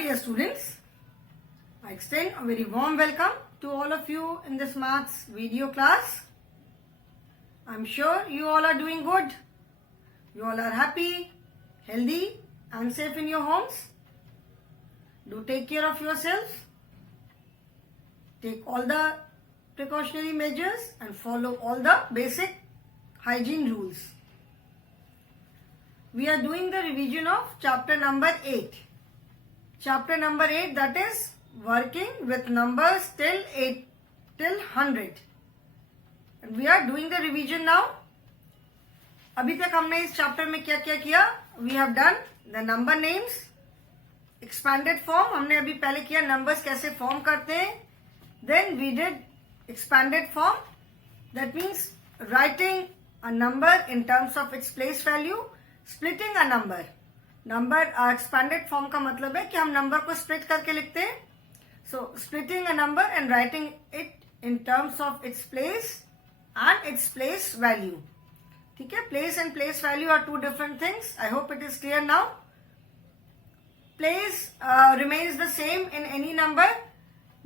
dear students, I extend a very warm welcome to all of you in this maths video class. I'm sure you all are doing good. You all are happy, healthy and safe in your homes. Do take care of yourselves. Take all the precautionary measures and follow all the basic hygiene rules. We are doing the revision of chapter number 8. Chapter number 8, that is working with numbers till 100. And we are doing the revision now. अभी तक हमने इस chapter में क्या क्या किया? We have done the number names, expanded form. हमने अभी पहले किया numbers कैसे form करते हैं. Then we did expanded form. That means writing a number in terms of its place value, splitting a number. Number expanded form का मतलब है कि हम नंबर को स्प्लिट करके लिखते हैं. So splitting a number and writing it in terms of its place and its place value. ठीक है, place and place value are two different things. I hope it is clear now. Place remains the same in any number.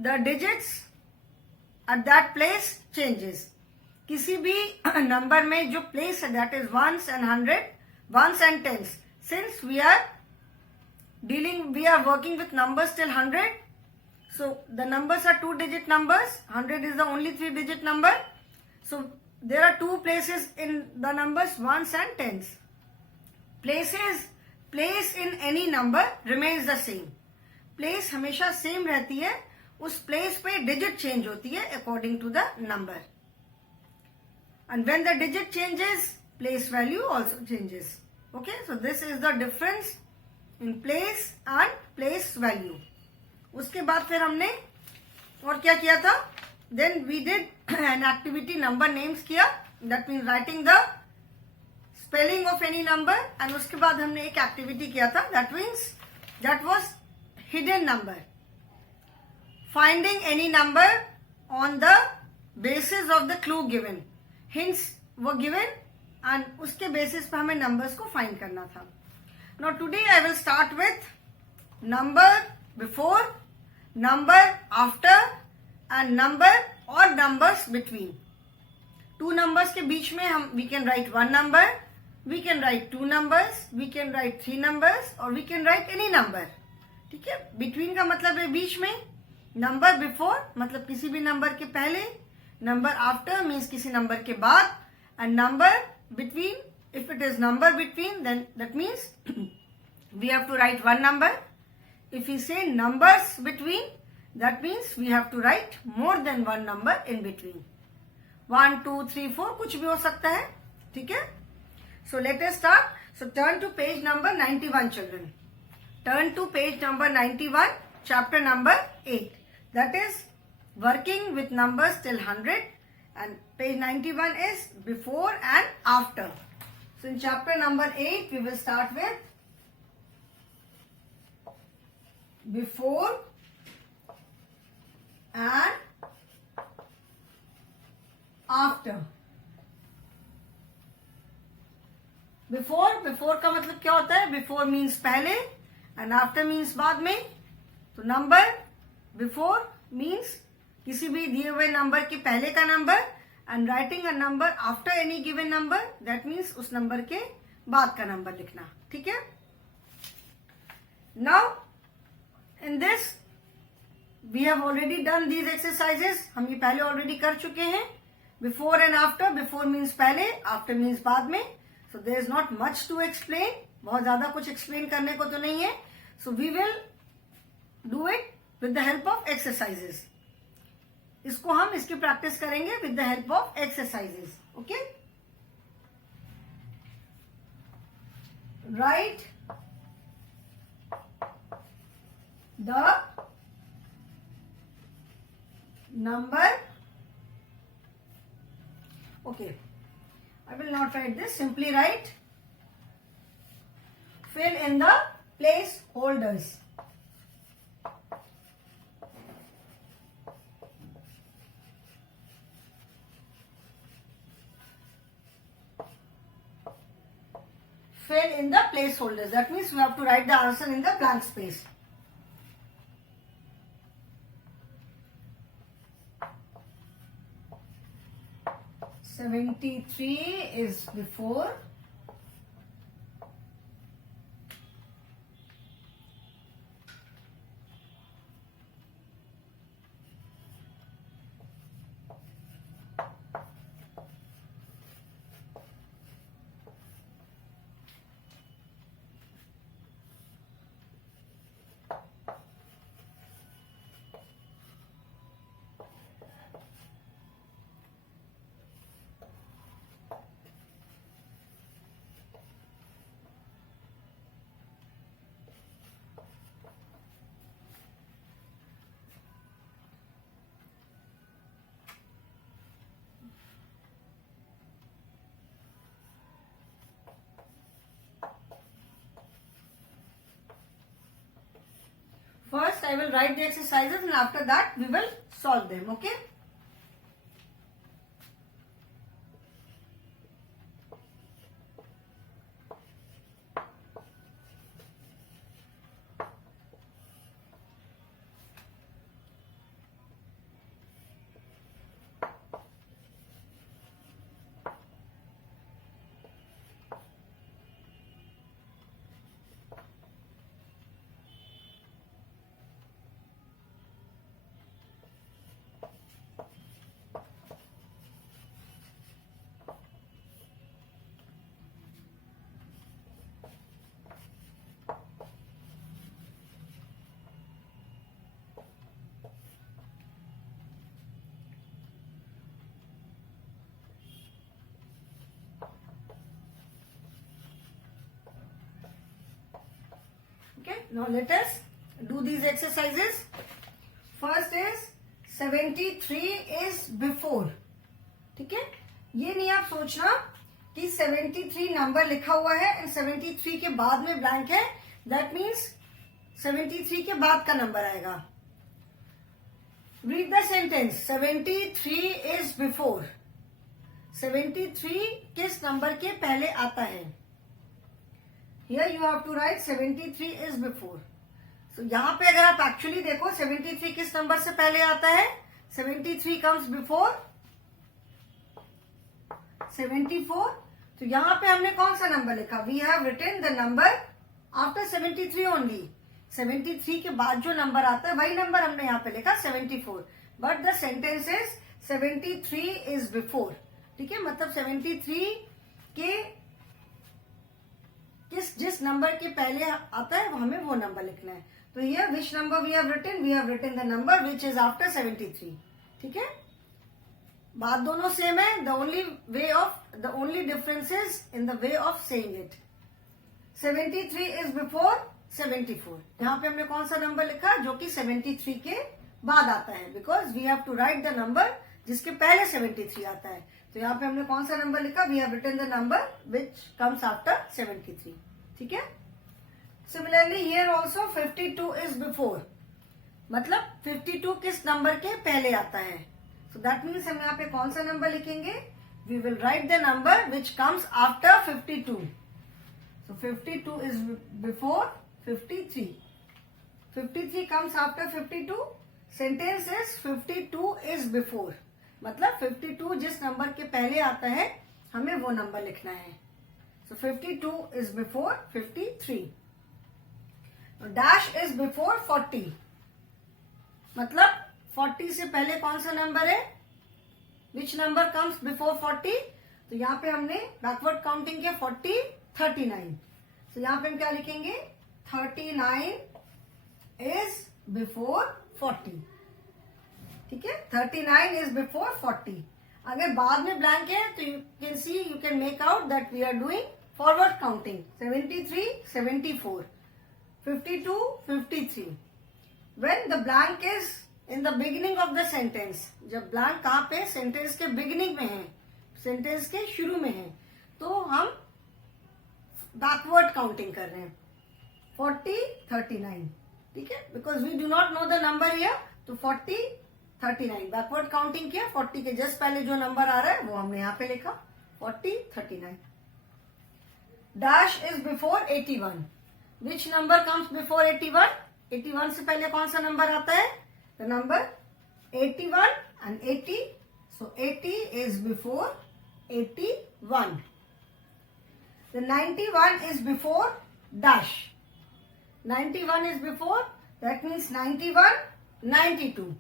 The digits at that place changes. किसी भी number में जो place है that is ones and hundred, ones and tens. Since we are working with numbers till 100, so the numbers are 2-digit numbers. 100 is the only 3-digit number. So there are two places in the numbers, ones and tens. Place in any number remains the same. Place हमेशा same रहती है. उस place पे digit change होती है according to the number. And when the digit changes, place value also changes. Okay, so this is the difference in place and place value. उसके बाद फिर हमने और क्या किया था? Then we did an activity number names किया. That means writing the spelling of any number. And उसके बाद हमने एक activity किया था. That was hidden number. Finding any number on the basis of the clue given. Hints were given. And उसके basis पे हमें नंबर्स को फाइंड करना था. Now today I will start with number before, number after and number or numbers between. Two numbers के बीच में हम we can write one number, we can write two numbers, we can write three numbers or we can write any number. ठीक है, between का मतलब है बीच में. Number before मतलब किसी भी नंबर के पहले, number after means किसी नंबर के बाद, and number between, if it is number between, then that means we have to write one number. If we say numbers between, that means we have to write more than one number in between. 1, 2, 3, 4 कुछ भी हो सकता है. ठीक है, so let us start. So turn to page number 91, children. Turn to page number 91, chapter number 8. That is working with numbers till 100. And page 91 is before and after. So in chapter number 8, we will start with before and after. Before का मतलब क्या होता है? Before means पहले and after means बाद में. तो number before means किसी भी दिए हुए नंबर के पहले का number, and writing a number after any given number, that means उस नंबर के बाद का नंबर लिखना. ठीक है, now in this we have already done these exercises. हम ये पहले ऑलरेडी कर चुके हैं. Before and after. Before means पहले, आफ्टर मीन्स बाद में. So there is not much to explain. बहुत ज्यादा कुछ एक्सप्लेन करने को तो नहीं है. So we will do it with the help of exercises. इसको हम इसकी प्रैक्टिस करेंगे with the help of exercises. Okay, write the number. Okay, I will not write this. Simply write, fill in the place holders. Fill in the placeholders. That means we have to write the answer in the blank space. 73 is before. First, I will write the exercises and after that we will solve them, okay? Okay, now let us do these exercises. First is 73 is before. ठीक है, ये नहीं आप सोचना कि 73 number लिखा हुआ है एंड 73 के बाद में ब्लैंक है, दैट मीन्स 73 के बाद का नंबर आएगा. Read the sentence. 73 is before. 73 किस नंबर के पहले आता है? Here you have to write 73 is before. So यहाँ पे अगर आप एक्चुअली देखो 73 किस नंबर से पहले आता है? 73 comes before 74. तो यहाँ पे हमने कौन सा नंबर लिखा? We have written the number after 73 only. 73 के बाद जो नंबर आता है वही नंबर हमने यहाँ पे लिखा 74. But the sentence is 73 is before. ठीक है, मतलब 73 के जिस नंबर के पहले आता है वो हमें वो नंबर लिखना है. तो here which number we have written the number which is after 73. ठीक है, बात दोनों सेम है. The only difference is in the way of saying it. 73 is before 74. यहाँ पे हमने कौन सा नंबर लिखा? जो कि 73 के बाद आता है, because we have to write the number जिसके पहले 73 आता है. तो यहाँ पे हमने कौन सा नंबर लिखा? We have written the number which comes after 73. ठीक है. Similarly here also 52 is before. मतलब 52 किस नंबर के पहले आता है? सो दैट मीन्स हम यहाँ पे कौन सा नंबर लिखेंगे? We will write the number which comes after 52. So 52 is before 53. 53 comes after 52. Sentence is 52 is before. मतलब 52 जिस नंबर के पहले आता है हमें वो नंबर लिखना है. सो 52 is before 53. Dash is before 40. मतलब 40 से पहले कौन सा नंबर है? Which number comes before 40? तो यहाँ पे हमने बैकवर्ड काउंटिंग किया 40, 39. तो यहाँ पे हम क्या लिखेंगे? 39 इज बिफोर 40. ठीक है, 39 इज बिफोर 40. अगर बाद में ब्लैंक है तो you can see, you can make out that we are doing forward counting. 73, 74, 52, 53. When the blank is in the beginning of the sentence, जब ब्लैंक कहाँ पे? सेंटेंस के बिगिनिंग में है, सेंटेंस के शुरू में है, तो हम बैकवर्ड काउंटिंग कर रहे हैं. 40, 39. ठीक है, because we do not know the number here. तो 40, 39 बैकवर्ड काउंटिंग किया. 40 के जस्ट पहले जो नंबर आ रहा है वो हमने यहाँ पे लिखा 40, 39. Dash is before 81. Which number comes before 81? 81 से पहले कौन सा नंबर आता है? The number 81 and 80. So 80 is before 81. The 91 is before dash. 91 is before, that means 91, 92.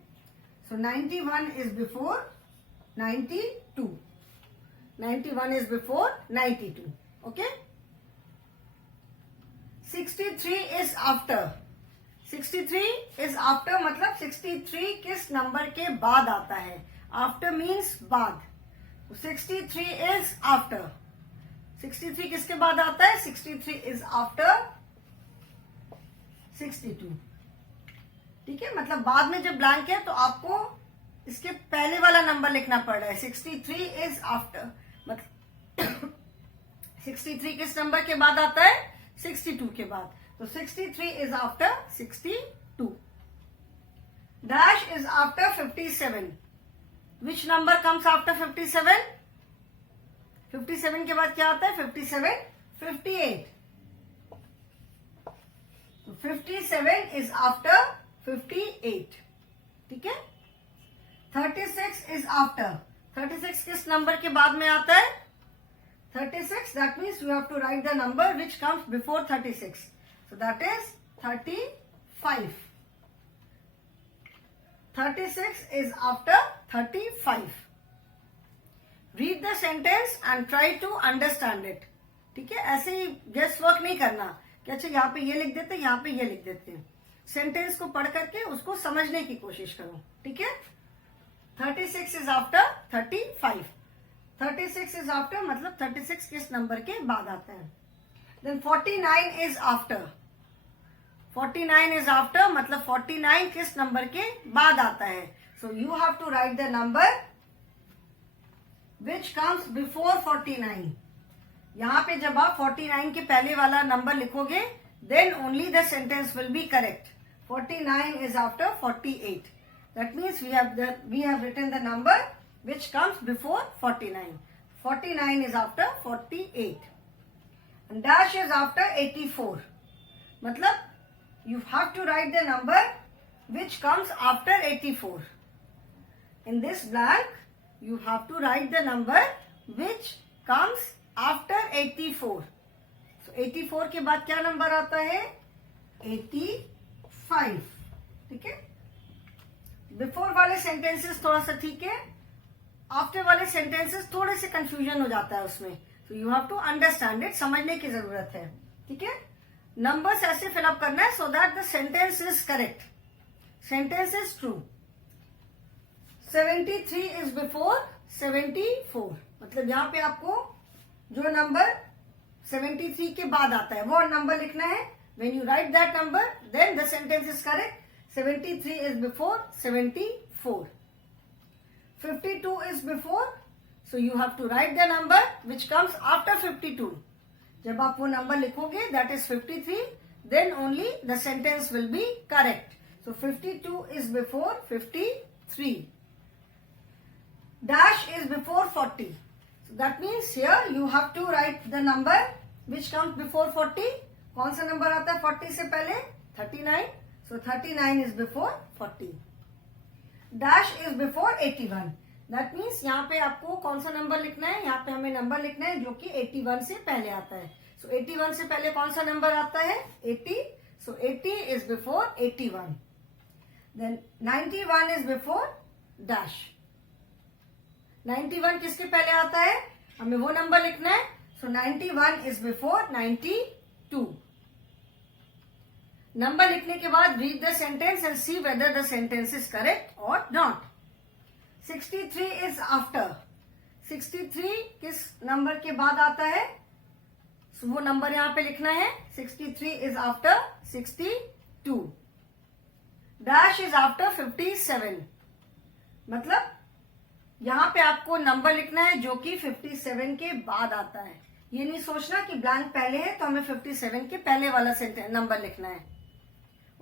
So 91 is before 92. 91 is before 92. Okay? 63 is after. 63 is after मतलब 63 किस number के बाद आता है? After means बाद. 63 is after. 63 किसके बाद आता है? 63 is after 62. ठीक है, मतलब बाद में जब ब्लैंक है तो आपको इसके पहले वाला नंबर लिखना पड़ रहा है. 63 is after. मतलब 63 किस नंबर के बाद आता है? 62 के बाद. तो 63 is after 62. Dash is after 57. Which number comes after 57? 57 के बाद क्या आता है? 57, 58. So 57 is after 58. ठीक है? 36 is after. 36 किस नंबर के बाद में आता है? 36, that means you have to write the number which comes before 36. So that is 35. 36 is after 35. Read the sentence and try to understand it. ठीक है, ऐसे ही गेस वर्क नहीं करना कि अच्छा यहाँ पे ये लिख देते, यहाँ पे ये लिख देते हैं. सेंटेंस को पढ़ करके उसको समझने की कोशिश करो. ठीक है? 36 is after 35. 36 is after मतलब 36 किस नंबर के बाद आता है? Then 49 is after. 49 is after मतलब 49 किस नंबर के बाद आता है? So you have to write the number which comes before 49. यहाँ पे जब आप 49 के पहले वाला नंबर लिखोगे then only the sentence will be correct. 49 is after 48. That means we have written the number which comes before 49. 49 is after 48. And dash is after 84. मतलब you have to write the number which comes after 84. In this blank, you have to write the number which comes after 84. So 84 के बाद क्या number आता है? 85. ठीक है? Before वाले sentences थोड़ा सा ठीक है, आफ्टर वाले सेंटेंसेस थोड़े से कंफ्यूजन हो जाता है उसमें. तो you have to understand it, समझने की जरूरत है. ठीक है? नंबर्स ऐसे फिलअप करना है so that the sentence is correct. Sentence is true. 73 is before 74. मतलब यहाँ पे आपको जो नंबर 73 के बाद आता है वो नंबर लिखना है. When you write that number then the sentence is correct. 73 is before 74. 52 is before, so you have to write the number which comes after 52. जब आप वो नंबर लिखोगे that is 53, then only the sentence will be correct. So 52 is before 53. Dash is before 40. So that means here you have to write the number which comes before 40. कौन सा number आता है 40 से पहले? 39. So 39 is before 40. Dash is before 81. That means यहाँ पे आपको कौन सा नंबर लिखना है? यहाँ पे हमें नंबर लिखना है जो कि 81 से पहले आता है. So 81 से पहले कौन सा नंबर आता है? 80. So 80 is before 81. Then 91 is before dash. 91 किसके पहले आता है? हमें वो नंबर लिखना है. So 91 is before 92. नंबर लिखने के बाद read the sentence and see whether the sentence is correct और नॉट. 63 is after. 63 किस नंबर के बाद आता है? So, वो नंबर यहां पे लिखना है. 63 is after 62. Dash is after 57. मतलब यहां पे आपको नंबर लिखना है जो कि 57 के बाद आता है. ये नहीं सोचना कि ब्लैंक पहले है तो हमें 57 के पहले वाला नंबर लिखना है.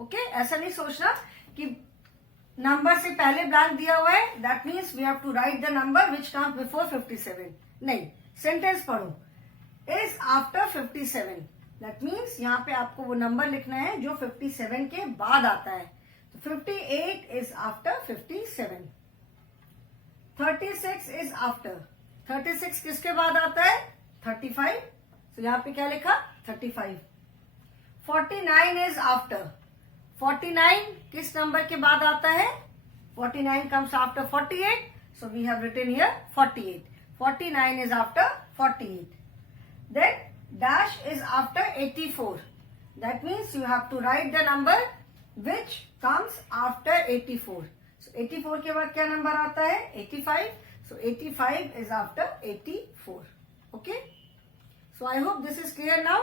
ओके ऐसा नहीं सोचना कि नंबर से पहले ब्लैंक दिया हुआ है that means we have to write the number which comes before 57. नहीं, सेंटेंस पढ़ो. Is after 57. दैट मीन्स यहाँ पे आपको वो नंबर लिखना है जो 57 के बाद आता है. तो 58 इज आफ्टर 57. 36 is after. 36 किसके बाद आता है? 35. तो यहाँ पे क्या लिखा? 35. 49 इज आफ्टर. 49 किस नंबर के बाद आता है? 49 comes after 48. So we have written here 48. 49 is after 48. Then dash is after 84. That means you have to write the number which comes after 84. So 84 के बाद क्या नंबर आता है? 85. So 85 is after 84. Okay. So I hope this is clear now.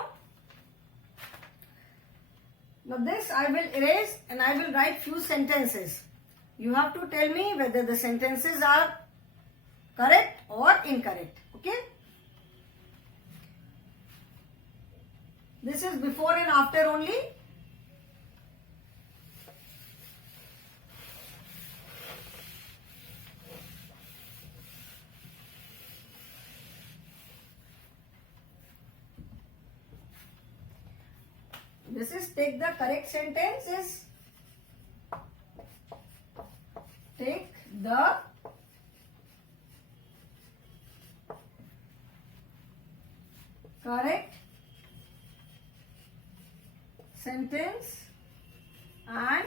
Now this I will erase and I will write few sentences. You have to tell me whether the sentences are correct or incorrect. Okay. This is before and after only. This is take the correct sentences. Take the correct sentence and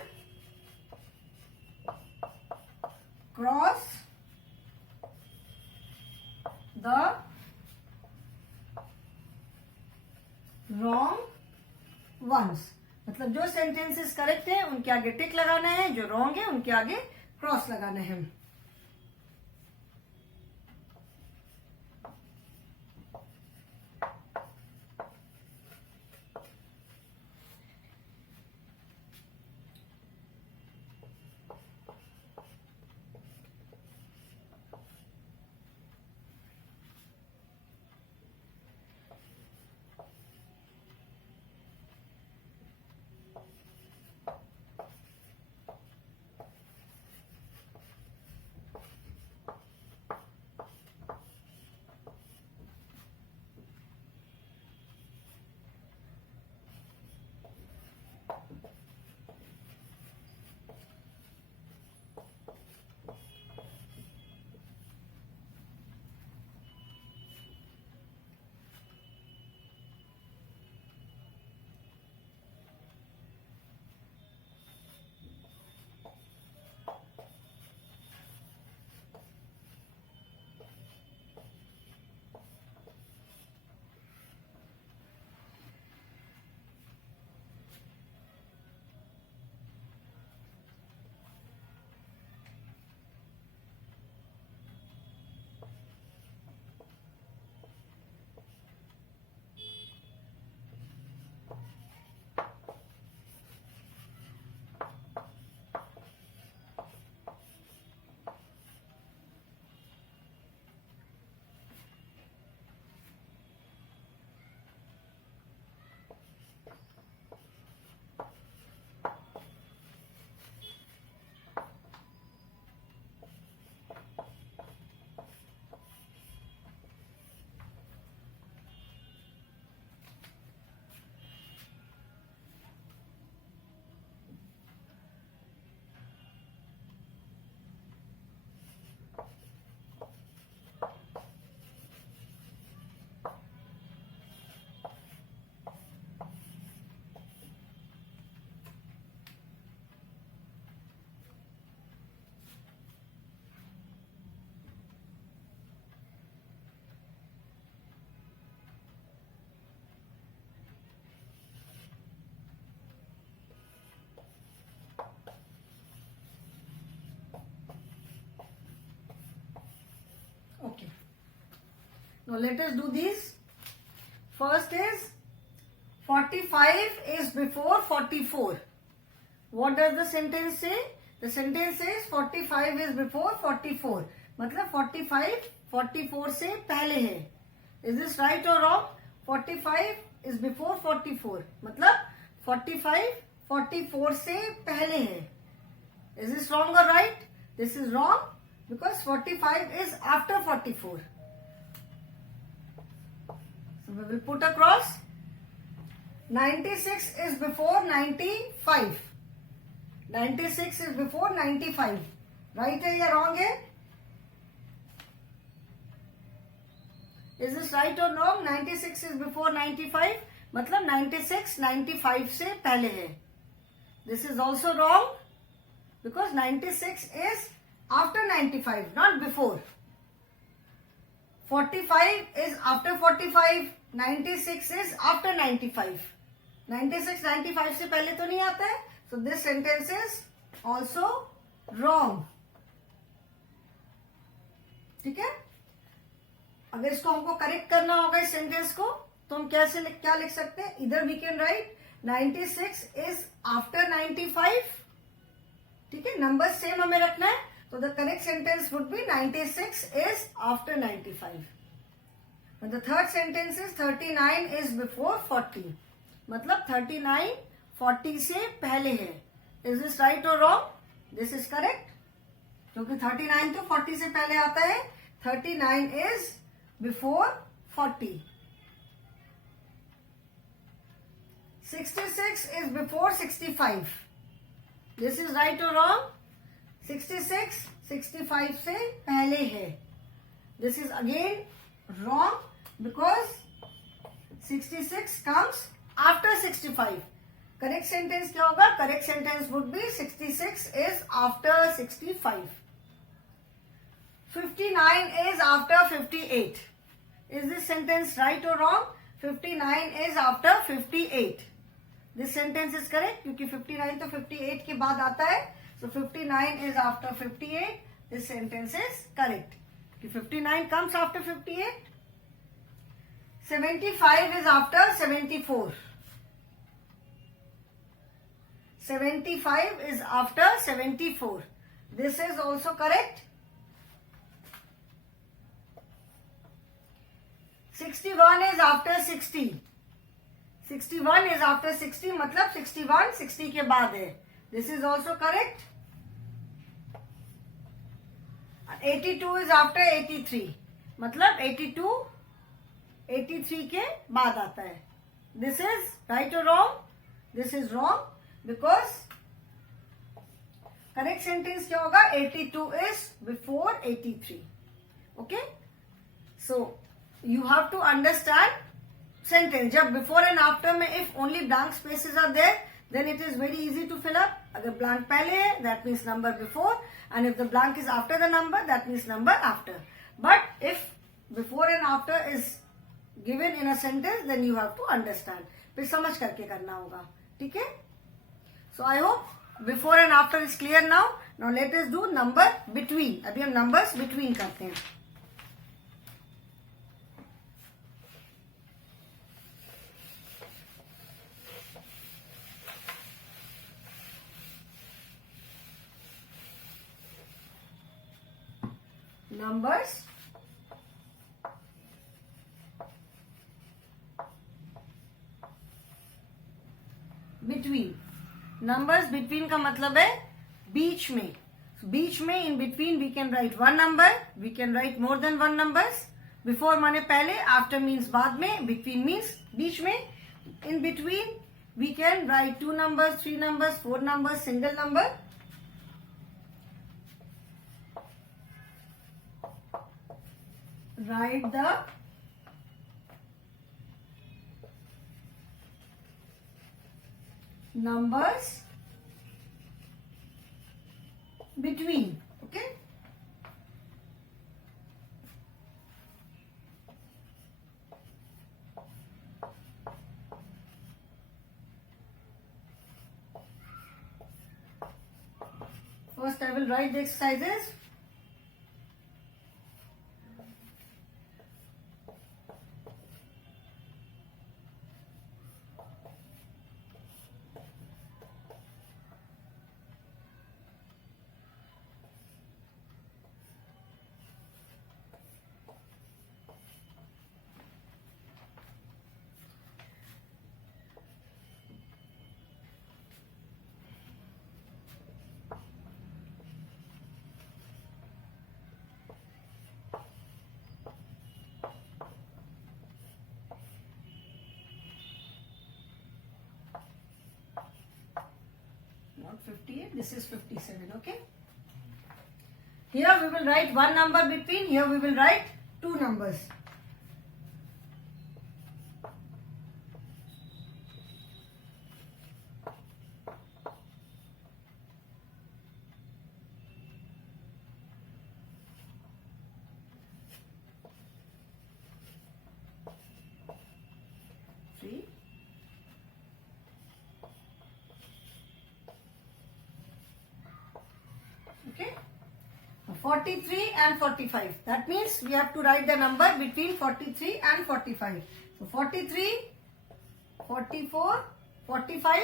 cross the wrong ones. मतलब जो sentences correct है उनके आगे टिक लगाना है, जो wrong है उनके आगे क्रॉस लगाना है. Okay. Now let us do these. First is 45 is before 44. What does the sentence say? The sentence says 45 is before 44. मतलब 45 44 से पहले है. Is this right or wrong? 45 is before 44. मतलब 45 44 से पहले है. Is this wrong or right? This is wrong because 45 is after 44. So we will put a cross. 96 is before 95. 96 is before 95. Right है या wrong है? Is this right or wrong? 96 is before 95, मतलब 96 95 से पहले है. This is also wrong because 96 is after 95, not before. 45 is after 45, 96 is after 95. 96 95 से पहले तो नहीं आता है. So this sentence is also wrong. ठीक है. अगर इसको हमको करेक्ट करना होगा इस सेंटेंस को, तो हम क्या लिख सकते हैं? इधर we can write 96 is after 95. ठीक है, नंबर सेम हमें रखना है, तो the correct sentence would be 96 is after 95. The third sentence is 39 is before 40, मतलब 39 40 से पहले है. इज दिस राइट और रॉन्ग? दिस इज करेक्ट, क्योंकि 39 तो 40 से पहले आता है. 39 is before 40. 66 is before 65. This is right or wrong? 66 65 से पहले है. This is again wrong because 66 comes after 65. Correct sentence क्या होगा? Correct sentence would be 66 is after 65. 59 is after 58. Is this sentence right or wrong? 59 is after 58. This sentence is correct क्योंकि 59 तो 58 के बाद आता है. So 59 is after 58. This sentence is correct. 59 comes after 58. 75 is after 74. 75 is after 74. This is also correct. 61 is after 60. 61 is after 60, मतलब 61 60 के बाद है. This is also correct. 82 is after 83, मतलब 82 83 के बाद आता है. This is right or wrong? This is wrong because correct sentence क्या होगा? 82 is before 83. Okay? So you have to understand sentence. जब before and after में if only blank spaces are there, then it is very easy to fill up. अगर blank पहले है, that means number before, and if the blank is after the number, that means number after. But if before and after is given in a sentence, then you have to understand. फिर समझ करके करना होगा. ठीक है? So I hope before and after is clear now. Now let us do number between. अभी हम numbers between करते हैं. Numbers between. Numbers between का मतलब है बीच में. बीच में, in between we can write one number, we can write more than one numbers. Before माने पहले, after means बाद में, between means बीच में. In between we can write 2 numbers, 3 numbers, 4 numbers, single number. Write the numbers between. Okay? First I will write the exercises. Not 58, this is 57. Okay? Here we will write one number between, here we will write 2 numbers. 43 and 45. That means we have to write the number between 43 and 45. So 43, 44, 45.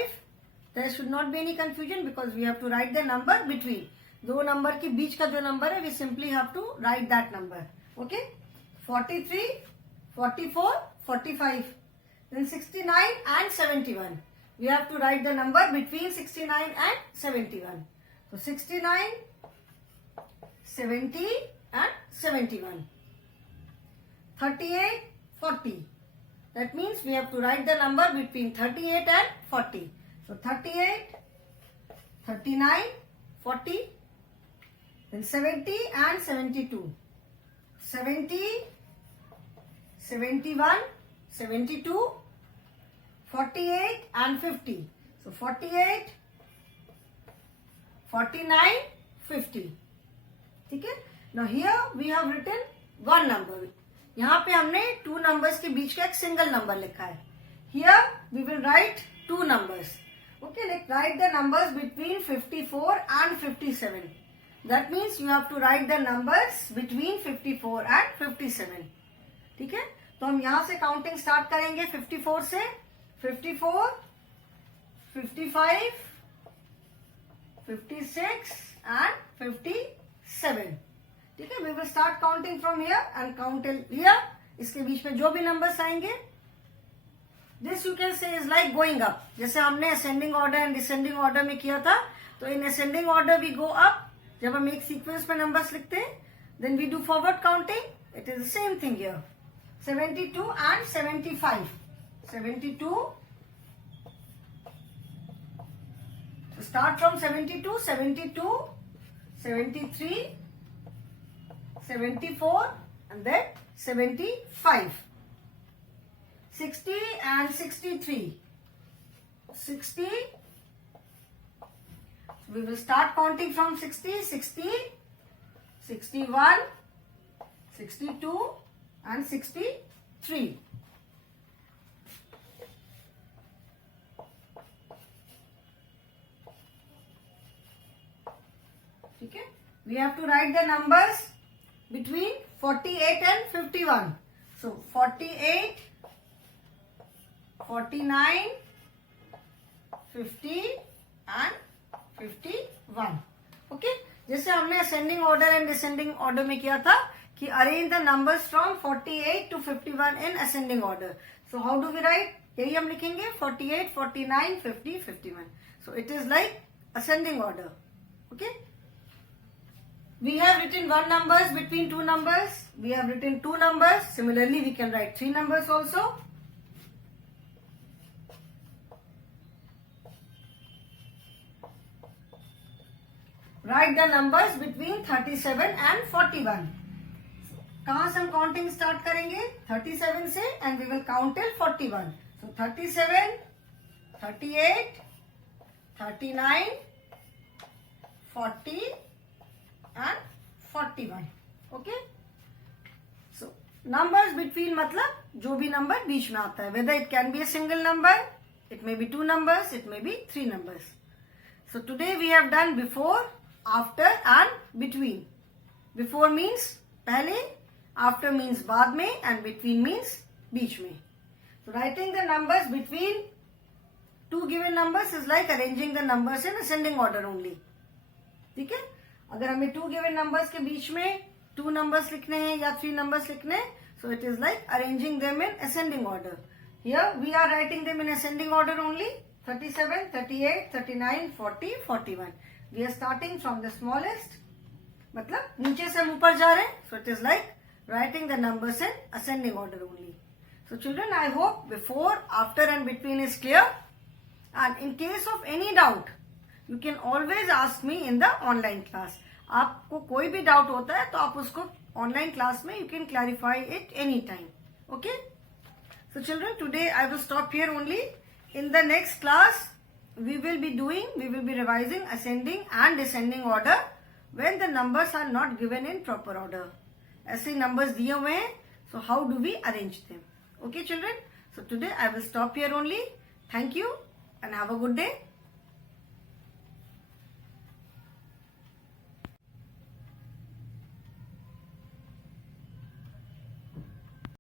There should not be any confusion because we have to write the number between. दो number के बीच का जो number है we simply have to write that number. Okay? 43, 44, 45. Then 69 and 71. We have to write the number between 69 and 71. So 69, 70 and 71. 38, 40. That means we have to write the number between 38 and 40. So 38, 39, 40. Then 70 and 72. 70, 71, 72, 48 and 50. So 48, 49, 50. ठीक है. Now here we have written one number. यहाँ पे हमने two numbers के बीच का एक single number लिखा है. Here we will write two numbers. Okay, let's write the numbers between 54 and 57. That means you have to write the numbers between 54 and 57. ठीक है. तो हम यहाँ से काउंटिंग स्टार्ट करेंगे 54 से. 54, 55, 56 and 57. ठीक है. We will start counting from here and count till here. इसके बीच में जो भी नंबर्स आएंगे, this you can say is like going up. जैसे हमने ascending order and descending order में किया था, तो in ascending order we go up. जब हम एक सीक्वेंस में नंबर्स लिखते हैं, then we do forward counting. It is the same thing here. 72 and 75. 72. So start from 72, 72, 73, 74 and then 75. 60 and 63. 60. We will start counting from 60, 60, 61, 62 and 63. Okay? We have to write the numbers between 48 and 51. So 48, 49, 50 and 51. Okay? जैसे हमने ascending order and descending order में किया था कि arrange the numbers from 48 to 51 in ascending order. So how do we write? यही हम लिखेंगे 48, 49, 50, 51. So it is like ascending order. Okay? We have written one numbers between two numbers. We have written two numbers. Similarly, we can write three numbers also. Write the numbers between 37 and 41. कहाँ से हम counting start करेंगे? 37 से and we will count till 41. So 37, 38, 39, 40 and 41. Okay? So numbers between मतलब जो भी number बीच में आता है. Whether it can be a single number, it may be two numbers, it may be three numbers. So today we have done before, after and between. Before means पहले, after means बाद में and between means बीच में. So writing the numbers between two given numbers is like arranging the numbers in ascending order only. ठीक है? अगर हमें two given numbers के बीच में two numbers लिखने हैं या three numbers लिखने हैं, so it is like arranging them in ascending order. Here we are writing them in ascending order only. 37, 38, 39, 40, 41. We are starting from the smallest. मतलब नीचे से हम ऊपर जा रहे हैं. So it is like writing the numbers in ascending order only. So children, I hope before, after and between is clear. And in case of any doubt, you can always ask me in the online class. आपको कोई भी doubt होता है तो आप उसको online class में you can clarify it anytime. Okay? So children, today I will stop here only. In the next class, we will be revising ascending and descending order when the numbers are not given in proper order. ऐसे numbers दिए हुए हैं, so how do we arrange them? Okay children, so today I will stop here only. Thank you and have a good day.